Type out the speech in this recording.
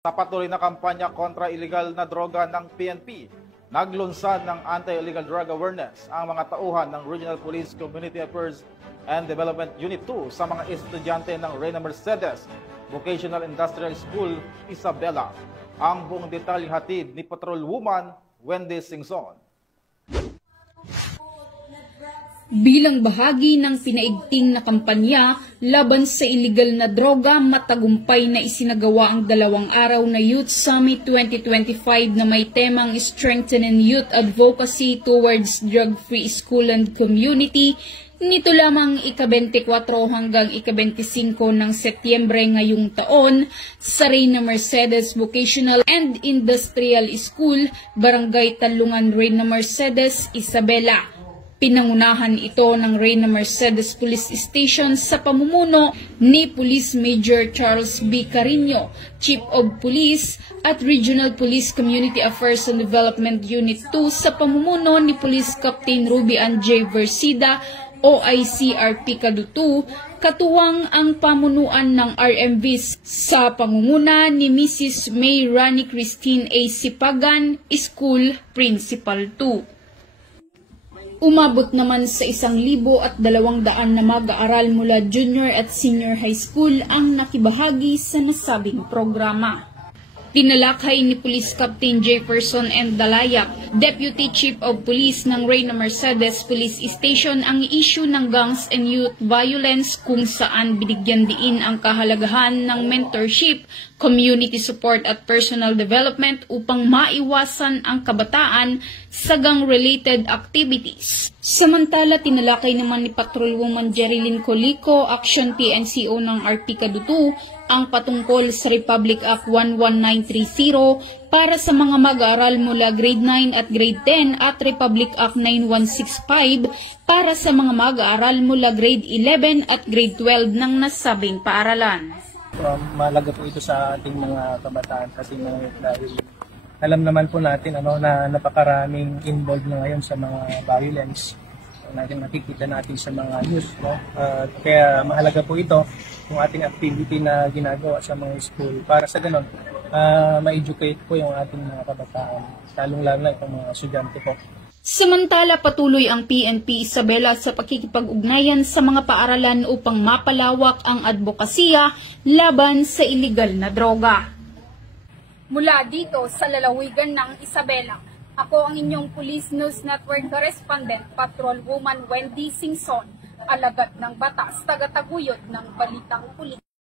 Sa patuloy na kampanya kontra illegal na droga ng PNP, naglunsad ng Anti-Illegal Drug Awareness ang mga tauhan ng Regional Police Community Affairs and Development Unit 2 sa mga estudyante ng Reyna Mercedes Vocational Industrial School, Isabela. Ang buong detalye hatid ni Patrolwoman Wendy Singson. Bilang bahagi ng pinaigting na kampanya laban sa iligal na droga, matagumpay na isinagawa ang 2 araw na Youth Summit 2025 na may temang Strengthening Youth Advocacy Towards Drug-Free School and Community. Nito lamang ika-24 hanggang ika-25 ng Setyembre ngayong taon sa Reyna Mercedes Vocational and Industrial School, Barangay Talungan, Reyna Mercedes, Isabela. Pinangunahan ito ng Reyna Mercedes Police Station sa pamumuno ni Police Major Charles B. Carino, Chief of Police, at Regional Police Community Affairs and Development Unit 2 sa pamumuno ni Police Captain Ruby Ann J. Versida, OICRP Kadutu, katuwang ang pamunuan ng RMVs sa pangunguna ni Mrs. May Rani Christine A. Sipagan, School Principal 2. Umabot naman sa 1,200 na mag-aaral mula junior at senior high school ang nakibahagi sa nasabing programa. Tinalakay ni Police Captain Jefferson N. Dalayak, Deputy Chief of Police ng Reyna Mercedes Police Station, ang issue ng gangs and youth violence kung saan binigyan diin ang kahalagahan ng mentorship, community support at personal development upang maiwasan ang kabataan sa gang-related activities. Samantala, tinalakay naman ni Patrolwoman Jerilyn Colico, Action PNCO ng RP Kadutu, ang patungkol sa Republic Act 11930 para sa mga mag-aaral mula grade 9 at grade 10 at Republic Act 9165 para sa mga mag-aaral mula grade 11 at grade 12 ng nasabing paaralan. Mahalaga po ito sa ating mga kabataan kasi dahil alam naman po natin na napakaraming involved na ngayon sa mga violence nakikita natin sa mga news. Kaya mahalaga po ito yung ating activity na ginagawa sa mga school para sa ganon ma-educate po yung ating mga kabataan, lalong-lalo na itong mga estudyante po. Samantala, patuloy ang PNP Isabela sa pakikipag-ugnayan sa mga paaralan upang mapalawak ang advokasya laban sa iligal na droga. Mula dito sa lalawigan ng Isabela, ako ang inyong Police News Network Correspondent, Patrolwoman Wendy Singson, alagad ng batas, tagataguyod ng Balitang Pulis.